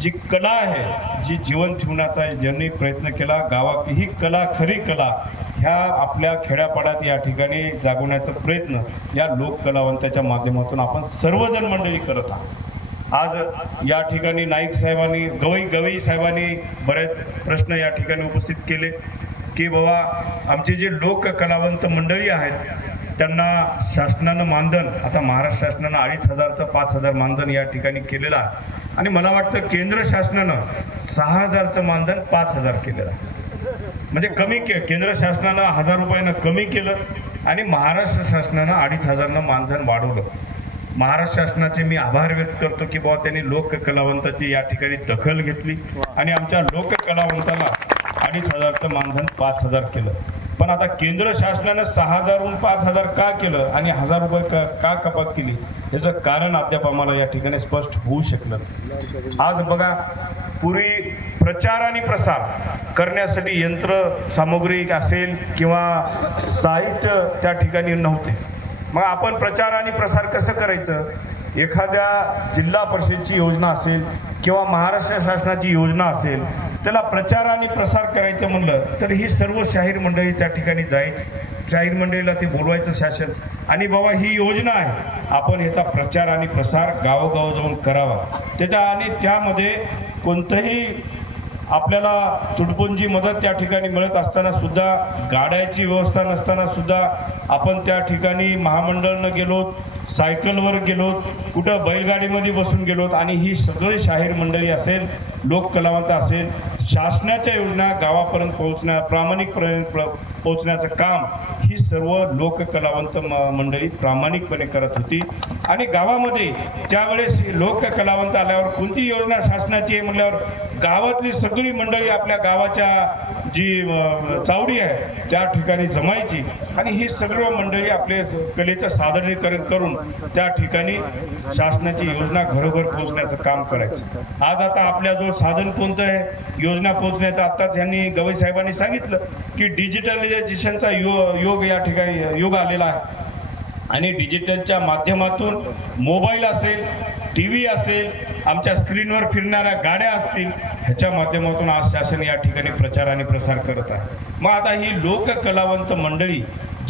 जी कला आहे जी जीवन ठेवण्याचा ज्यांनी प्रयत्न केला गावात ही कला खरी कला ह्या आपल्या खेड्यापाड्यात या ठिकाणी जागवण्याचा प्रयत्न या लोक कलावंताच्या माध्यमातून आपण सर्वजण मंडळी करत आहोत. आज या ठिकाणी नाईक साहेबांनी गवई गवई साहेबांनी बरेच प्रश्न या ठिकाणी उपस्थित केले की बाबा आमचे जे लोक कलावंत मंडळी आहेत त्यांना शासनानं मानधन आता महाराष्ट्र शासनानं अडीच हजारचं पाच हजार मानधन या ठिकाणी केलेलं आहे. आणि मला वाटतं केंद्र शासनानं सहा हजारचं मानधन पाच हजार केलेलं आहे. म्हणजे कमी के केंद्र शासनानं हजार रुपयानं कमी केलं आणि महाराष्ट्र शासनानं अडीच हजारनं मानधन वाढवलं. महाराष्ट्र शासनाचे मी आभार व्यक्त करतो की बाबा त्यांनी लोक कलावंताची या ठिकाणी दखल घेतली आणि आमच्या लोक कलावंताला अडीच हजारचं मानधन पाच हजार केलं. पण आता केंद्र शासनानं सहा हजारहून पाच हजार का केलं आणि हजार रुपये का का कपात केली? याचं कारण अद्याप आम्हाला या ठिकाणी स्पष्ट होऊ शकलं आज बघा पूर्वी प्रचार आणि प्रसार करण्यासाठी यंत्र सामुग्री असेल किंवा साहित्य त्या ठिकाणी नव्हते. मग आपण प्रचार आणि प्रसार कसं करायचं? एखाद्या जिल्हा परिषदची योजना असेल किंवा महाराष्ट्र शासनाची योजना असेल त्याला प्रचार आणि प्रसार करायचं म्हणलं तर ही सर्व शाहीर मंडळी त्या ठिकाणी जायची. शाहीर मंडळीला ते बोलवायचं शासन. आणि बाबा ही योजना आहे. आपण याचा प्रचार आणि प्रसार गावोगाव जाऊन करावा. त्याच्या आणि त्यामध्ये कोणतंही आपल्याला तुटपुंजी मदत त्या ठिकाणी मिळत असताना सुद्धा गाड्याची व्यवस्था नसताना सुद्धा आपण त्या ठिकाणी महामंडळनं गेलो सायकलवर गेलो कुठं बैलगाडीमध्ये बसून गेलोत आणि ही सगळी शाहीर मंडळी असेल लोककलावंत असेल शासनाच्या योजना गावापर्यंत पोहोचण्या प्रामाणिकपर्यंत पोहोचण्याचं काम ही सर्व लोककलावंत म- मंडळी प्रामाणिकपणे करत होती. आणि गावामध्ये त्यावेळेस लोक कलावंत आल्यावर कोणती योजना शासनाची आहे म्हटल्यावर गावातली सगळी मंडळी आपल्या गावाच्या जी चावडी आहे त्या ठिकाणी जमायची. आणि ही सगळं मंडळी आपले कलेचं सादरीकरण करून त्या ठिकाणी शासनाची योजना घरोघर पोहोचण्याचं काम करायचं. आज आता आपल्याजवळ साधन कोणतं आहे योजना पोहोचण्याचं आत्ताच यांनी गवई साहेबांनी सांगितलं की डिजिटलायझेशनचा यो योग या ठिकाणी योग आलेला आहे. आणि डिजिटलच्या माध्यमातून मोबाईल असेल टी व्ही असेल आमच्या स्क्रीनवर फिरणाऱ्या गाड्या असतील ह्याच्या माध्यमातून आज शासन या ठिकाणी प्रचार आणि प्रसार करत आहे. मग आता ही लोक कलावंत मंडळी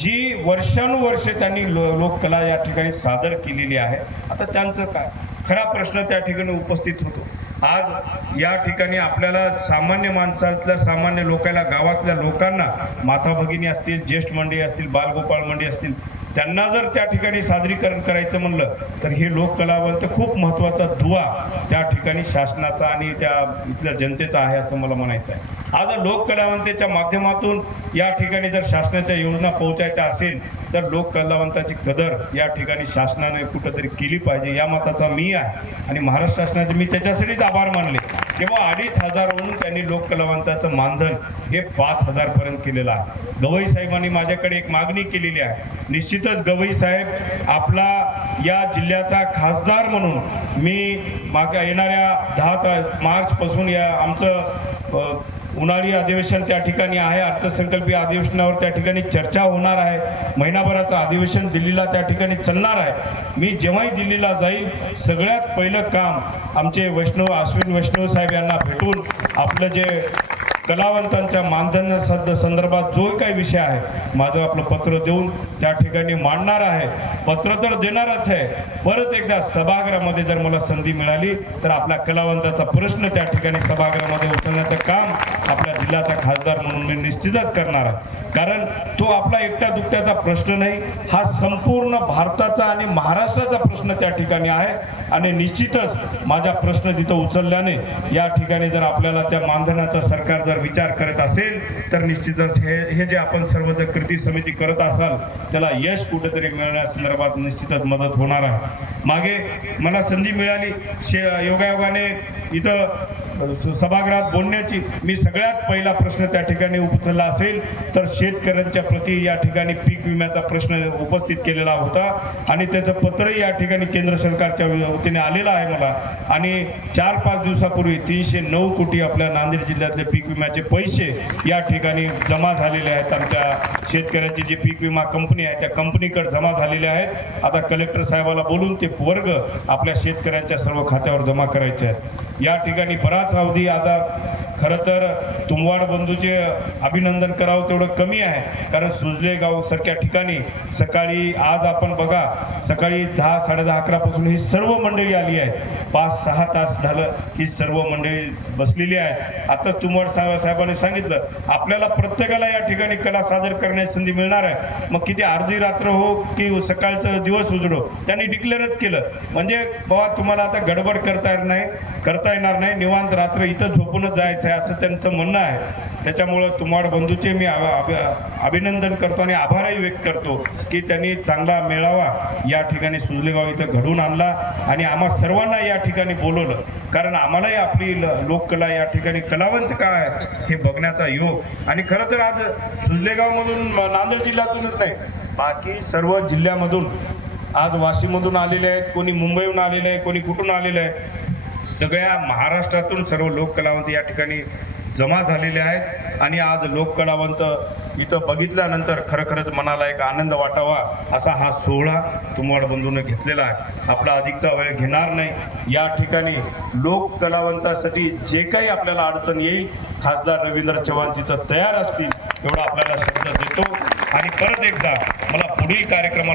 जी वर्षानुवर्ष त्यांनी लो लोककला या ठिकाणी सादर केलेली आहे. आता त्यांचं काय? खरा प्रश्न त्या ठिकाणी उपस्थित होतो. आज या ठिकाणी आपल्याला सामान्य माणसातल्या सामान्य लोकांना गावातल्या लोकांना माता भगिनी असतील ज्येष्ठ मंडळी असतील बालगोपाळ मंडळी असतील त्यांना जर त्या ठिकाणी सादरीकरण करायचं म्हणलं तर हे लोक कलावंत खूप महत्त्वाचा दुवा त्या ठिकाणी शासनाचा आणि त्या इथल्या जनतेचा आहे असं मला म्हणायचं आहे. आज लोक कलावंतेच्या माध्यमातून या ठिकाणी जर शासनाच्या योजना पोहोचायच्या असेल तर लोककलावंताची कदर या ठिकाणी शासनाने कुठंतरी केली पाहिजे या मताचा मी आहे. आणि महाराष्ट्र शासनाचे मी त्याच्यासाठीच आभार मानले. किंवा अडीच हजारवरून त्यांनी लोककलावंताचं मानधन हे पाच हजारपर्यंत केलेलं आहे. गवई साहेबांनी माझ्याकडे एक मागणी केलेली आहे. निश्चितच गवई साहेब आपला या जिल्ह्याचा खासदार म्हणून मी मागे येणाऱ्या दहा ता मार्चपासून या आमचं उन्हाळी अधिवेशन त्या ठिकाणी आहे. अर्थसंकल्पीय अधिवेशनावर त्या ठिकाणी चर्चा होणार आहे. महिनाभराचं अधिवेशन दिल्लीला त्या ठिकाणी चालणार आहे. मी जेव्हाही दिल्लीला जाईल सगळ्यात पहिलं काम आमचे वैष्णव अश्विन वैष्णव साहेब यांना भेटून आपलं जे कलावंतांच्या मानधन संदर्भात जो काही विषय आहे माझं आपलं पत्र देऊन त्या ठिकाणी मांडणार आहे. पत्र तर देणारच आहे. परत एकदा सभागृहामध्ये जर मला संधी मिळाली तर आपल्या कलावंताचा प्रश्न त्या ठिकाणी सभागृहामध्ये उचलण्याचं काम आपल्या जिल्ह्याचा खासदार म्हणून मी निश्चितच करणार आहे. कारण तो आपला एकट्या दुकट्याचा प्रश्न नाही हा संपूर्ण भारताचा आणि महाराष्ट्राचा प्रश्न त्या ठिकाणी आहे. आणि निश्चितच माझा प्रश्न तिथं उचलल्याने या ठिकाणी जर आपल्याला त्या मानधनाचा सरकार जर विचार करत असेल तर निश्चितच हे हे जे आपण सर्व जर कृती समिती करत असाल त्याला यश कुठेतरी मिळण्यासंदर्भात निश्चितच मदत होणार आहे. मागे मला संधी मिळाली शे योगायोगाने इथं सभागृहात बोलण्याची. मी सगळ्यात पहिला प्रश्न त्या ठिकाणी उचलला असेल तर शेतकऱ्यांच्या प्रती या ठिकाणी पीक विम्याचा प्रश्न उपस्थित केलेला होता. आणि त्याचं पत्रही या ठिकाणी केंद्र सरकारच्या वतीने आलेलं आहे मला. आणि चार पाच दिवसापूर्वी तीनशे नऊ कोटी आपल्या नांदेड जिल्ह्यातले पीक विमा विम्याचे पैसे या ठिकाणी जमा झालेले आहेत. आमच्या शेतकऱ्यांची जी पीक विमा कंपनी आहे त्या कंपनीकडे जमा झालेले आहेत. आता कलेक्टर साहेबाला बोलून ते वर्ग आपल्या शेतकऱ्यांच्या सर्व खात्यावर जमा करायचे आहेत. या ठिकाणी बराच अवधी आता खरं तर तुंबवाड बंधूचे अभिनंदन करावं तेवढं कमी आहे. कारण सुजले गावसारख्या ठिकाणी सकाळी आज आपण बघा सकाळी दहा साडेदहा अकरापासून ही सर्व मंडळी आली आहे. पाच सहा तास झालं ही सर्व मंडळी बसलेली आहे. आता तुंबवाड साहेब साहेबांनी सांगितलं आपल्याला प्रत्येकाला या ठिकाणी कला सादर करण्याची संधी मिळणार आहे. मग किती अर्धी रात्र हो की सकाळचं दिवस उजडो त्यांनी डिक्लेअरच केलं. म्हणजे बाबा तुम्हाला आता गडबड करता येणार नाही करता येणार नाही निवांत रात्र इथं झोपूनच जायचं आहे असं त्यांचं म्हणणं आहे. त्याच्यामुळं तुम्हाड बंधूचे मी अभ- अभिनंदन करतो आणि आभारही व्यक्त करतो की त्यांनी चांगला मेळावा या ठिकाणी सुजलेगाव इथं घडवून आणला आणि आम्हा सर्वांना या ठिकाणी बोलवलं. कारण आम्हालाही आपली ल- लोककला या ठिकाणी कलावंत काय आहे? हे बघण्याचा योग. आणि खरं तर आज सुजलेगावमधून नांदेड जिल्ह्यातूनच नाही बाकी सर्व जिल्ह्यामधून आज वाशिममधून आलेले आहेत कोणी मुंबईहून आलेले आहे कोणी कुठून आलेले आहे सगळ्या महाराष्ट्रातून सर्व लोक कलावंत या ठिकाणी जमा झालेले आहेत. आणि आज लोक कलावंत इथं बघितल्यानंतर खरखरच मनाला एक आनंद वाटावा असा हा सोहळा तुम्हाला बंधूने घेतलेला आहे. आपला अधिकचा वेळ घेणार नाही. या ठिकाणी लोक कलावंतासाठी जे काही आपल्याला अडचण येईल खासदार रवींद्र चव्हाण तिथं तयार असतील एवढा आपल्याला शब्द देतो. आणि परत एकदा मला पुढील कार्यक्रमाला